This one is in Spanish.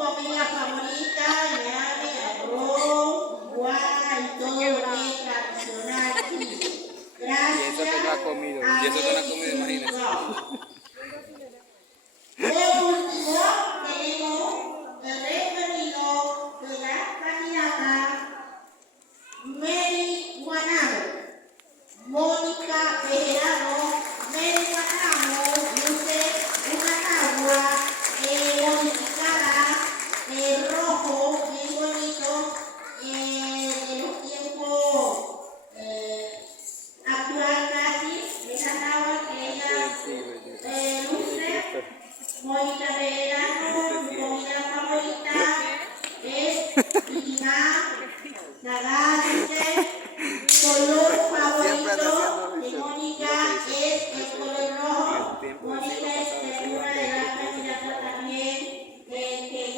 comida favorita, llame, arroz, igual, todo lo que es tradicional aquí. Y eso que no ha comido. Y eso que no ha comido, imagínate. De último, tenemos el referido de la candidata Mary Guanaro, Mónica Bejerano. Mary Guanaro luce una agua modificada, rojo, muy bonito, de los tiempos actual casi, esa agua que ella luce. Mónica Bejerano.